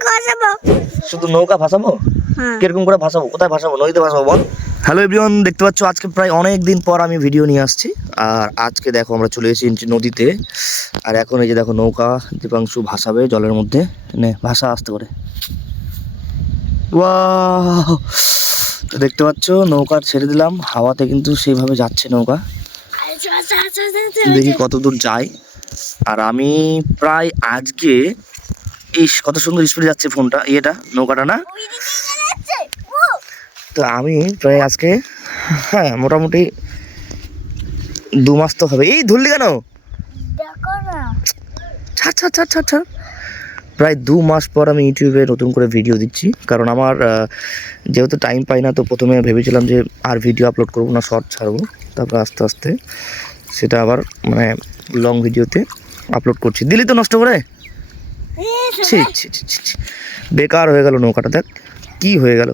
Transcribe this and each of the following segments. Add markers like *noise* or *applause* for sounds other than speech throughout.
ভাসাবো? শুধু নৌকা ভাসাবো? হ্যাঁ। কীরকম করে ভাসাবো? কোথায় ভাসাবো? নদীতে ভাসাবো? বল। হ্যালো এভরিওয়ান দেখতে পাচ্ছ আজকে প্রায় অনেক দিন পর আমি ভিডিও নিয়ে আসছি। আর আজকে দেখো আমরা চলে এসেছি নদীতে। আর এখন এই যে দেখো নৌকা দীপাংশু ভাসাবে জলের মধ্যে। নে ভাসা আসতে করে। ওয়াও তো দেখতে পাচ্ছ নৌকা ছেড়ে দিলাম। হাওয়াতে কিন্তু সেইভাবে যাচ্ছে নৌকা। আচ্ছা আচ্ছা আচ্ছা দেখি কত দূর যায়। আর আমি প্রায় আজকে ইস কত সুন্দর স্পিডে যাচ্ছে ফোনটা। ইয়েটা নৌকাটা না? তো আমি প্রায় আজকে হ্যাঁ মোটামুটি দু মাস তো হবে। এই ধরলি কেন? ছাড় ছাড় ছাড় ছাড় ছাড়। প্রায় দু মাস পর আমি ইউটিউবে নতুন করে ভিডিও দিচ্ছি। কারণ আমার যেহেতু টাইম পাই না তো প্রথমে ভেবেছিলাম যে আর ভিডিও আপলোড করব না শর্ট ছাড়বো। তারপর আস্তে আস্তে সেটা আবার মানে লং ভিডিওতে আপলোড করছি। দিলি তো নষ্ট করে? ছি ছি ছি ছি, ছি। বেকার হয়ে গেল নৌকাটা দেখ কি হয়ে গেল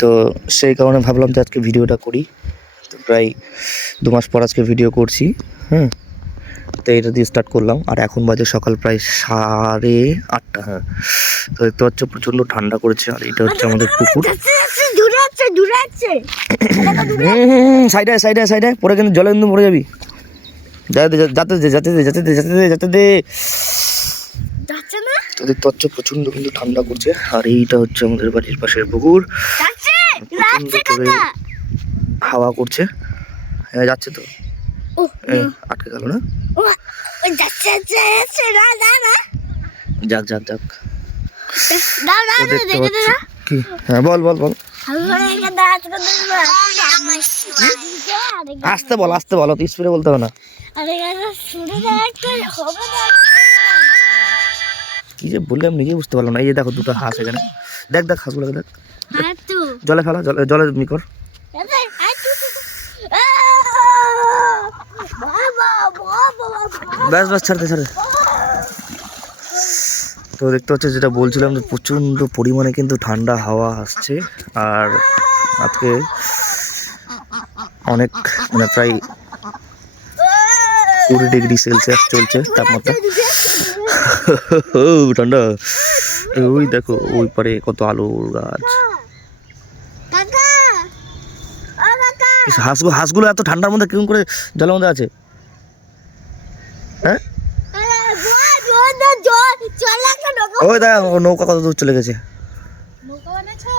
তো সেই কারণে ভাবলাম যে আজকে ভিডিওটা করি তো প্রায় দু মাস পর আজকে ভিডিও করছি হ্যাঁ তো এটা দিয়ে স্টার্ট করলাম আর এখন বাজে সকাল প্রায় সাড়ে আটটা হ্যাঁ তো দেখতে পাচ্ছ প্রচণ্ড ঠান্ডা করেছে আর এটা হচ্ছে আমাদের পুকুর সাইডে সাইডে সাইডে পরে কিন্তু জলে কিন্তু পড়ে যাবি যাতে দে যাতে দে যাতে দে যাতে দে যাতে দে যাতে দে। যাচ্ছে না? তো দেখতে পাচ্ছ প্রচণ্ড কিন্তু ঠান্ডা করছে। আর এইটা হচ্ছে আমাদের বাড়ির পাশের পুকুর। হাওয়া করছে। হ্যাঁ যাচ্ছে তো। আটকে গেল না? ও ও যাচ্ছে যাচ্ছে যাচ্ছে। না না না। যাক যাক যাক। কি? হ্যাঁ বল বল বল। আসতে বল আসতে বল অত স্পিডে বলতে হবে না। আরে গাছ শুনে দেখ একটা হবে না। কি যে বললে আমি নিজেই বুঝতে পারলাম না। এই যে দেখো দুটো হাঁস এখানে। দেখ দেখ হাঁসগুলোকে দেখ। জলে ফেলা জলে জলে মি কর। আরে আই তু বাবা বাবা ব্যাস ব্যাস ছাড়তে ছাড়তে তো দেখতে পাচ্ছ যেটা বলছিলাম যে প্রচণ্ড পরিমাণে কিন্তু ঠান্ডা হাওয়া আসছে। আর আজকে অনেক মানে প্রায় কুড়ি ডিগ্রি সেলসিয়াস চলছে তাপমাত্রা। *laughs* ঠান্ডা। ওই দেখো, ওই পারে কত আলুর গাছ। হাঁসগুলো হাঁসগুলো এত ঠান্ডার মধ্যে কেমন করে জলের মধ্যে আছে? হ্যাঁ জল জল জল জল একটা নৌকা ওই নৌকা কত দূর চলে গেছে? নৌকা বানাচ্ছো?